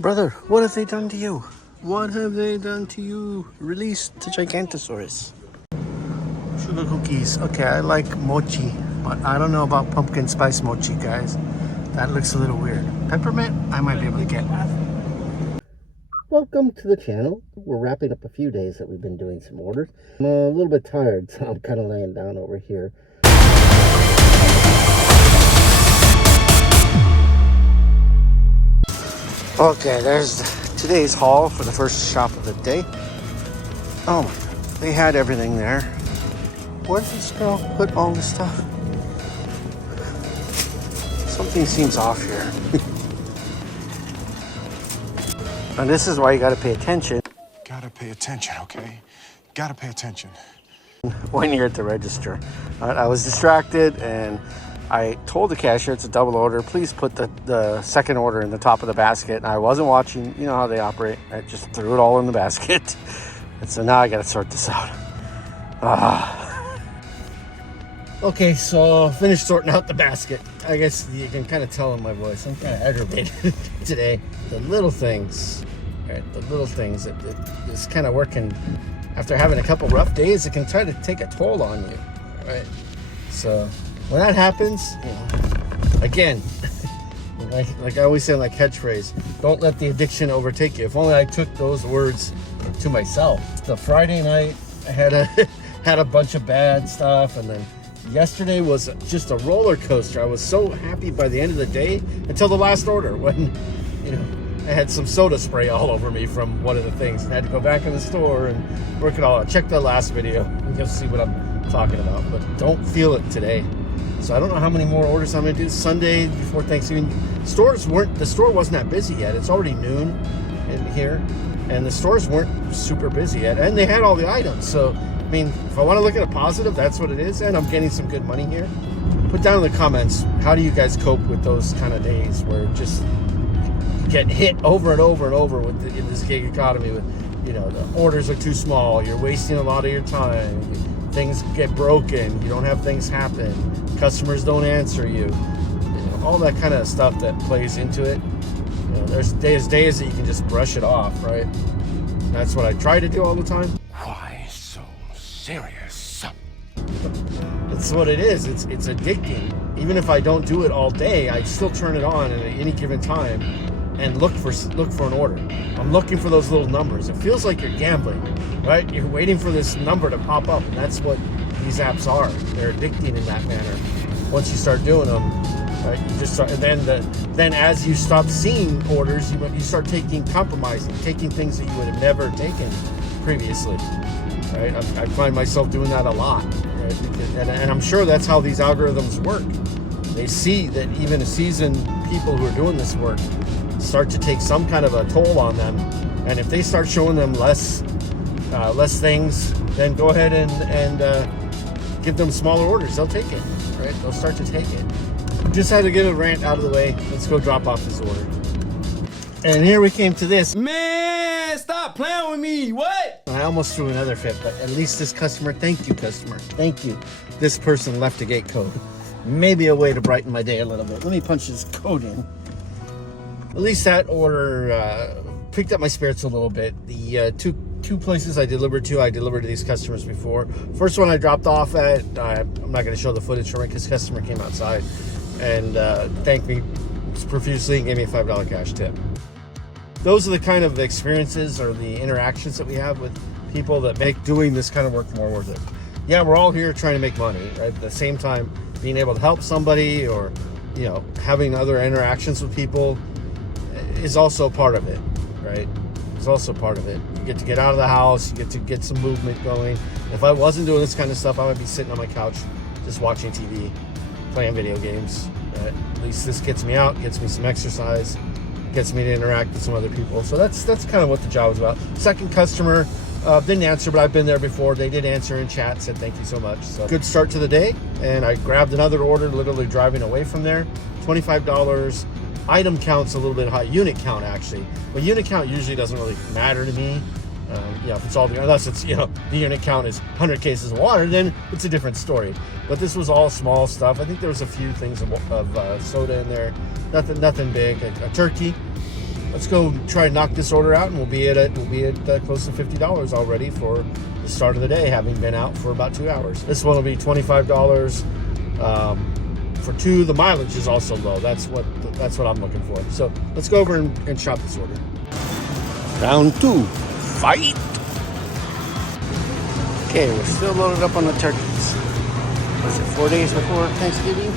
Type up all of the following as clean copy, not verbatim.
Brother, what have they done to you? What have they done to you? Release the Gigantosaurus. Sugar cookies. Okay, I like mochi, but I don't know about pumpkin spice mochi, guys. That looks a little weird. Peppermint, I might be able to get. Welcome to the channel. We're wrapping up a few days that we've been doing some orders. I'm a little bit tired, so I'm kind of laying down over here. Okay, there's today's haul for the first shop of the day. Oh my god, they had everything there. Where did this girl put all this stuff? Something seems off here. And this is why you gotta pay attention. Gotta pay attention, okay? Gotta pay attention. When you're at the register. I was distracted and I told the cashier it's a double order. Please put the second order in the top of the basket. And I wasn't watching, you know how they operate. I just threw it all in the basket. And so now I gotta sort this out. Okay, so finished sorting out the basket. I guess you can kind of tell in my voice. I'm kind of aggravated today. The little things, right? The little things that it's kind of working. After having a couple rough days, it can try to take a toll on you, right? So when that happens, you know, again, like I always say, like catchphrase, don't let the addiction overtake you. If only I took those words to myself. The Friday night, I had a bunch of bad stuff, and then yesterday was just a roller coaster. I was so happy by the end of the day until the last order when, you know, I had some soda spray all over me from one of the things and had to go back in the store and work it all out. Check the last video and you'll see what I'm talking about, but don't feel it today. So I don't know how many more orders I'm gonna do Sunday before Thanksgiving. The store wasn't that busy yet. It's already noon in here and the stores weren't super busy yet, and they had all the items. So I mean, if I want to look at a positive, that's what it is, and I'm getting some good money here. Put down in the comments, how do you guys cope with those kind of days where just get hit over and over and over with in this gig economy with, you know, the orders are too small, you're wasting a lot of your time, things get broken, you don't have things happen, customers don't answer you, all that kind of stuff that plays into it. You know, there's days that you can just brush it off, right? That's what I try to do all the time. Why so serious? It's what it is. It's addicting. Even if I don't do it all day, I still turn it on at any given time and look for an order. I'm looking for those little numbers. It feels like you're gambling, right? You're waiting for this number to pop up, and that's what these apps are. They're addicting in that manner. Once you start doing them, right? You just start, and then as you stop seeing orders, you start taking things that you would have never taken previously. Right? I find myself doing that a lot, right? And I'm sure that's how these algorithms work. They see that even seasoned people who are doing this work start to take some kind of a toll on them, and if they start showing them less things, then go ahead and give them smaller orders. They'll take it, right? They'll start to take it. Just had to get a rant out of the way. Let's go drop off this order. And here we came to this. Man, stop playing with me. What? I almost threw another fit, but at least this customer, thank you, customer. Thank you. This person left a gate code. Maybe a way to brighten my day a little bit. Let me punch this code in. At least that order picked up my spirits a little bit. The two places I delivered to these customers before. First one I dropped off at, I'm not going to show the footage from it because the customer came outside and thanked me profusely and gave me a $5 cash tip. Those are the kind of experiences or the interactions that we have with people that make doing this kind of work more worth it. Yeah, we're all here trying to make money, right? At the same time, being able to help somebody or, you know, having other interactions with people is also part of it, right? It's also part of it. You get to get out of the house, you get to get some movement going. If I wasn't doing this kind of stuff, I would be sitting on my couch just watching TV, playing video games. At least this gets me out, gets me some exercise, gets me to interact with some other people. So that's kind of what the job is about. Second customer didn't answer, but I've been there before. They did answer in chat, said thank you so much. So good start to the day. And I grabbed another order, literally driving away from there. $25. Item count's a little bit high. Unit count, actually. But unit count usually doesn't really matter to me. If it's all unless it's, the unit count is 100 cases of water, then it's a different story. But this was all small stuff. I think there was a few things of soda in there. Nothing big. A turkey, let's go try and knock this order out, and we'll be at close to $50 already for the start of the day, having been out for about 2 hours. This one will be $25 for 2. The mileage is also low. That's what I'm looking for. So let's go over and shop this order. Round 2, fight. Okay, we're still loaded up on the turkeys. Was it 4 days before Thanksgiving?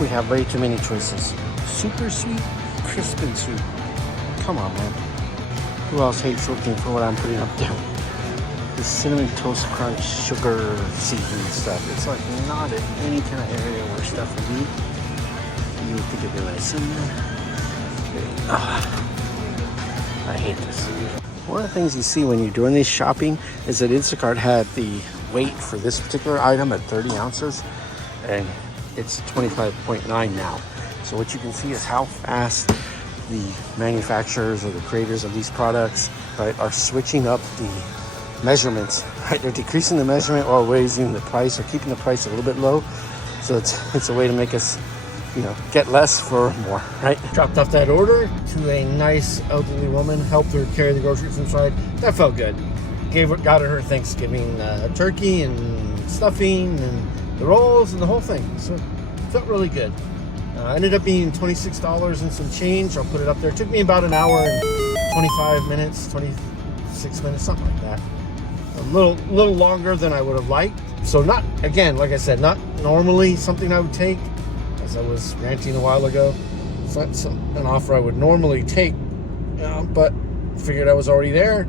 We have way too many choices. Super sweet, crisp and sweet. Come on, man. Who else hates looking for what I'm putting up there? The cinnamon toast crunch sugar seasoning stuff. It's like not in any kind of area where stuff would be. You would think it'd be nice in there. I hate this. One of the things you see when you're doing this shopping is that Instacart had the weight for this particular item at 30 ounces, and it's 25.9 now. So what you can see is how fast the manufacturers or the creators of these products, right, are switching up the measurements. Right, they're decreasing the measurement while raising the price or keeping the price a little bit low. So it's a way to make us, get less for more, right? Dropped off that order to a nice elderly woman, helped her carry the groceries inside. That felt good. Got her Thanksgiving turkey and stuffing and the rolls and the whole thing. So it felt really good. Ended up being $26 and some change. I'll put it up there. It took me about an hour and 25 minutes, 26 minutes, something like that. A little longer than I would have liked. So not, again, like I said, not normally something I would take, as I was ranting a while ago. It's not an offer I would normally take, but figured I was already there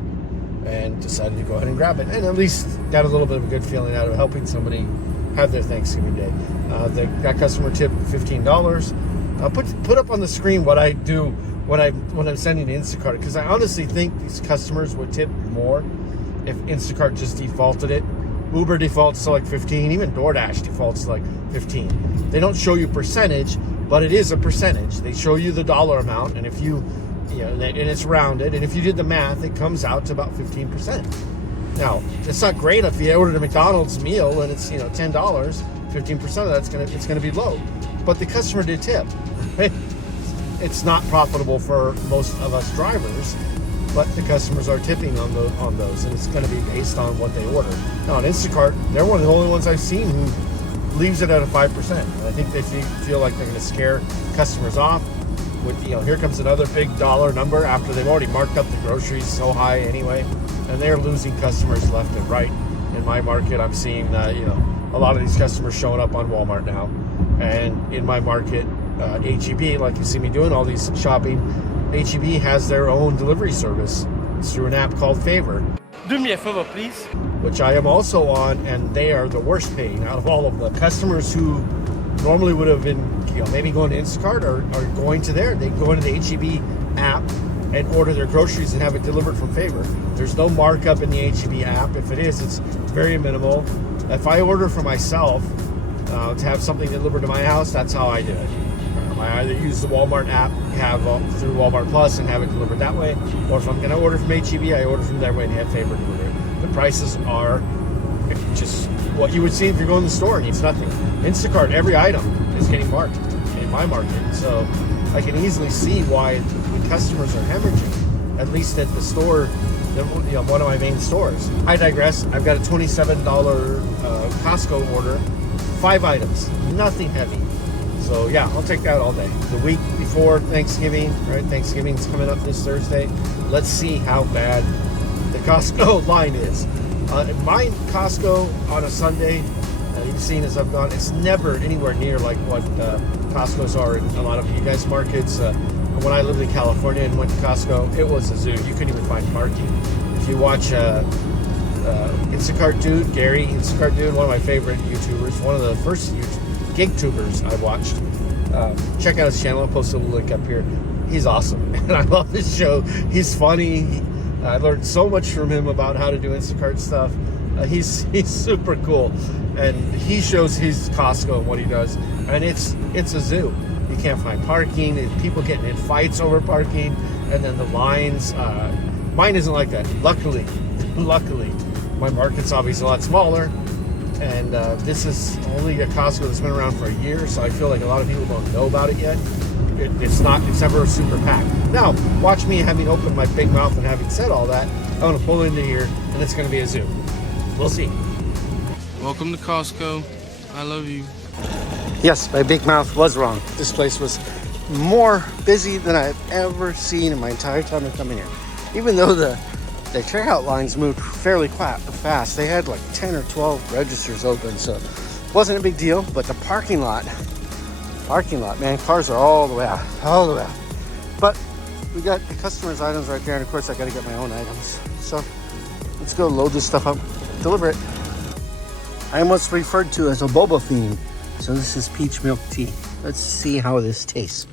and decided to go ahead and grab it. And at least got a little bit of a good feeling out of helping somebody have their Thanksgiving day. That customer tipped $15. Put up on the screen what I do when I'm sending to Instacart, because I honestly think these customers would tip more if Instacart just defaulted it. Uber defaults to like 15, even DoorDash defaults to like 15. They don't show you percentage, but it is a percentage. They show you the dollar amount, and if you and it's rounded, and if you did the math, it comes out to about 15%. Now, it's not great if you ordered a McDonald's meal and it's $10, 15% of that's gonna be low. But the customer did tip. Right? It's not profitable for most of us drivers, but the customers are tipping on those, and it's going to be based on what they order. Now on Instacart, they're one of the only ones I've seen who leaves it at a 5%. And I think they feel like they're going to scare customers off with, here comes another big dollar number after they've already marked up the groceries so high anyway, and they're losing customers left and right. In my market, I'm seeing a lot of these customers showing up on Walmart now, and in my market, H-E-B, like you see me doing all these shopping, H-E-B has their own delivery service. It's through an app called Favor. Do me a favor, please. Which I am also on, and they are the worst paying out of all of the customers who normally would have been, maybe going to Instacart or going to they go into the H-E-B app and order their groceries and have it delivered from Favor. There's no markup in the H-E-B app. If it is, it's very minimal. If I order for myself to have something delivered to my house, that's how I do it. I either use the Walmart app, have through Walmart Plus, and have it delivered that way, or if I'm going to order from H-E-B, I order from their way and have Favor delivered. The prices are just what you would see if you're going to the store and it's nothing. Instacart, every item is getting marked in my market, so I can easily see why the customers are hemorrhaging, at least at the store, one of my main stores. I digress. I've got a $27 Costco order, 5 items, nothing heavy. So yeah, I'll take that all day. The week before Thanksgiving, right? Thanksgiving's coming up this Thursday. Let's see how bad the Costco line is. My Costco on a Sunday, you've seen as I've gone, it's never anywhere near like what Costco's are in a lot of you guys' markets. When I lived in California and went to Costco, it was a zoo. You couldn't even find parking. If you watch Instacart Dude, Gary Instacart Dude, one of my favorite YouTubers, one of the first gig tubers I watched. Check out his channel. I'll post a little link up here. He's awesome, and I love his show. He's funny. I learned so much from him about how to do Instacart stuff. He's super cool, and he shows his Costco and what he does, and it's a zoo. You can't find parking. People getting in fights over parking, and then the lines. Mine isn't like that. Luckily, my market's obviously a lot smaller. And this is only a Costco that's been around for a year, so I feel like a lot of people don't know about it yet. It's never super packed. Now, watch me having opened my big mouth and having said all that, I'm going to pull into here and it's going to be a zoo. We'll see. Welcome to Costco. I love you. Yes, my big mouth was wrong. This place was more busy than I've ever seen in my entire time of coming here. Even though the checkout lines moved fairly fast, they had like 10 or 12 registers open, so it wasn't a big deal. But the parking lot, man, cars are all the way out. But we got the customer's items right there, and of course I got to get my own items. So let's go load this stuff up, deliver it. I am what's referred to as a boba theme. So this is peach milk tea. Let's see how this tastes.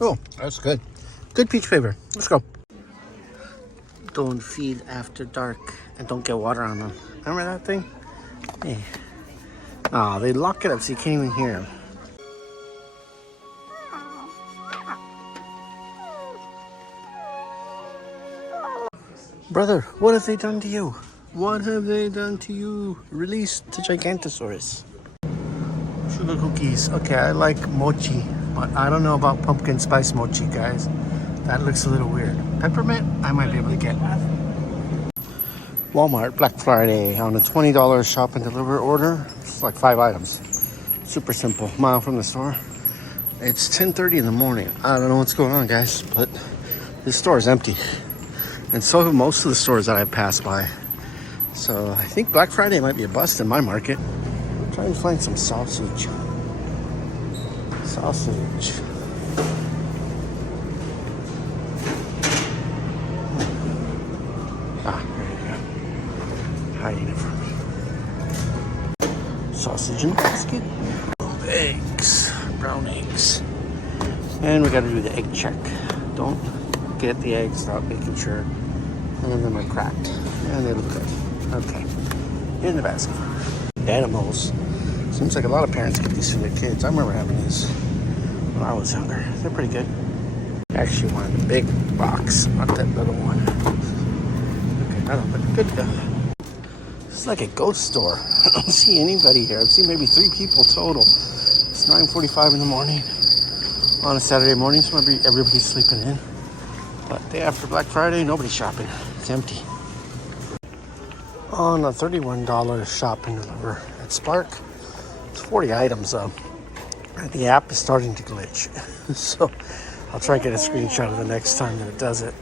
Oh, that's good. Good peach flavor. Let's go. Don't feed after dark and don't get water on them. Remember that thing? Hey. Oh, they lock it up so you can't even hear them. Brother, what have they done to you? What have they done to you? Release the Gigantosaurus. Sugar cookies. Okay, I like mochi, but I don't know about pumpkin spice mochi, guys. That looks a little weird. Peppermint, I might be able to get. Walmart Black Friday on a $20 shop and deliver order. It's like 5 items. Super simple. Mile from the store. It's 10:30 in the morning. I don't know what's going on, guys, but this store is empty. And so have most of the stores that I've passed by. So I think Black Friday might be a bust in my market. I'm trying to find some sausage. Ah, there you go. Hiding it from me. Sausage in the basket. Eggs. Brown eggs. And we gotta do the egg check. Don't get the eggs without making sure none of them are cracked. And they look good. Okay. In the basket. Animals. Seems like a lot of parents get these for their kids. I remember having these when I was younger. They're pretty good. Actually wanted the big box, not that little one. Okay, I don't know, but good. This is like a ghost store. I don't see anybody here. I've seen maybe 3 people total. It's 9:45 in the morning on a Saturday morning, so maybe everybody's sleeping in. But day after Black Friday, nobody's shopping. It's empty. On a $31 shop and deliver at Spark. It's 40 items though. The app is starting to glitch. So I'll try and get a screenshot of the next time that it does it.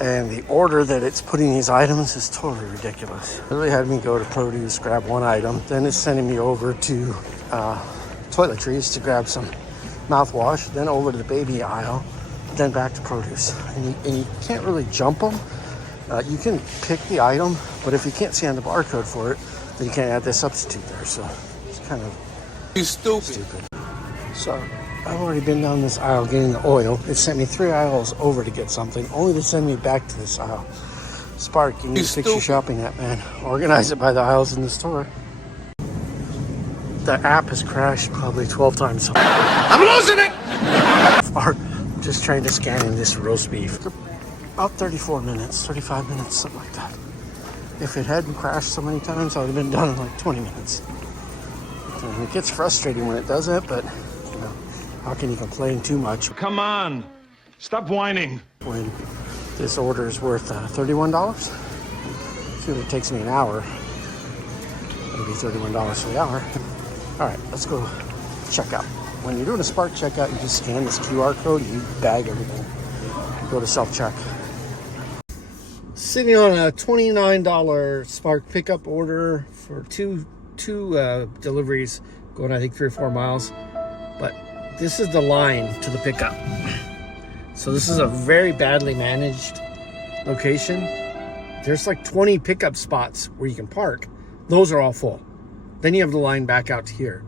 And the order that it's putting these items is totally ridiculous. It really had me go to produce, grab one item. Then it's sending me over to toiletries to grab some mouthwash. Then over to the baby aisle. Then back to produce. And you can't really jump them. You can pick the item, but if you can't see on the barcode for it, then you can't add the substitute there. So it's kind of stupid. So I've already been down this aisle getting the oil. It sent me 3 aisles over to get something, only to send me back to this aisle. Spark, you need to fix your shopping app, man. Organize it by the aisles in the store. The app has crashed probably 12 times. I'm losing it! Or just trying to scan in this roast beef. About 34 minutes, 35 minutes, something like that. If it hadn't crashed so many times, I would have been done in like 20 minutes. And it gets frustrating when it does it, but you know, how can you complain too much? Come on. Stop whining. When this order is worth $31? See, if it takes me an hour, it'll be $31 for the hour. All right, let's go check out. When you're doing a Spark checkout, you just scan this QR code and you bag everything. Go to self-check. Sitting on a $29 Spark pickup order for two deliveries, going I think 3 or 4 miles. But this is the line to the pickup. So this is a very badly managed location. There's like 20 pickup spots where you can park. Those are all full. Then you have the line back out to here.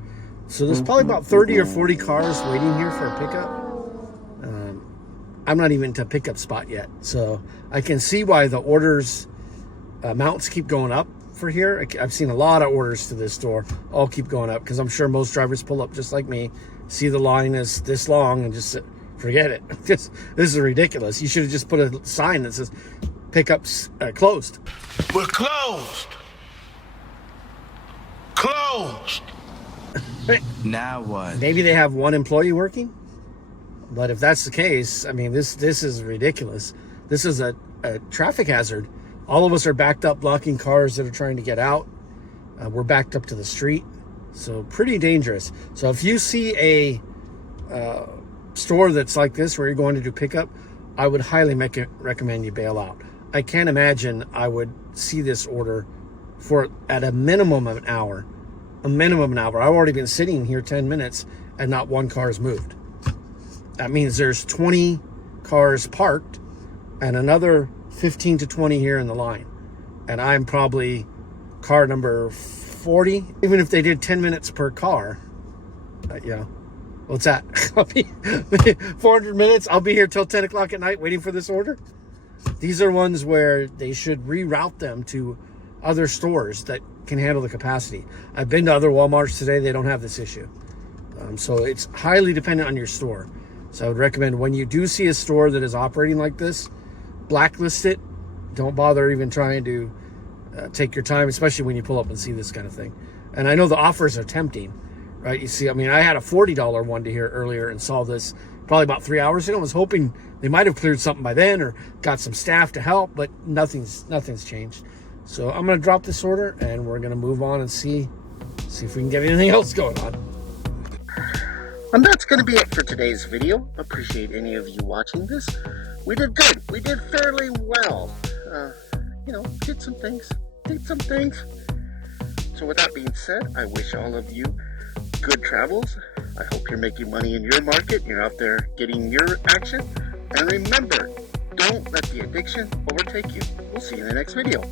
So there's probably about 30 or 40 cars waiting here for a pickup. I'm not even to a pickup spot yet. So I can see why the orders amounts keep going up for here. I've seen a lot of orders to this store all keep going up because I'm sure most drivers pull up just like me, see the line is this long and just forget it. This is ridiculous. You should have just put a sign that says pickups closed. We're closed. Closed. Now what? Maybe they have one employee working, but if that's the case, I mean, this is ridiculous. This is a traffic hazard. All of us are backed up blocking cars that are trying to get out. We're backed up to the street, so pretty dangerous. So if you see a store that's like this where you're going to do pickup, I would highly recommend you bail out. I can't imagine I would see this order for at a minimum of an hour. A minimum of an hour. I've already been sitting here 10 minutes and not one car has moved. That means there's 20 cars parked and another 15 to 20 here in the line. And I'm probably car number 40. Even if they did 10 minutes per car, what's that? I'll be 400 minutes. I'll be here till 10 o'clock at night waiting for this order. These are ones where they should reroute them to other stores that can handle the capacity. I've been to other Walmarts today. They don't have this issue. So it's highly dependent on your store. So I would recommend when you do see a store that is operating like this, blacklist it. Don't bother even trying to take your time, especially when you pull up and see this kind of thing. And I know the offers are tempting, right? You see, I mean, I had a $40 one to hear earlier and saw this probably about 3 hours ago. I was hoping they might have cleared something by then or got some staff to help, but nothing's changed. So I'm going to drop this order and we're going to move on and see if we can get anything else going on. And that's going to be it for today's video. Appreciate any of you watching this. We did good. We did fairly well. Did some things. So with that being said, I wish all of you good travels. I hope you're making money in your market. You're out there getting your action. And remember, don't let the addiction overtake you. We'll see you in the next video.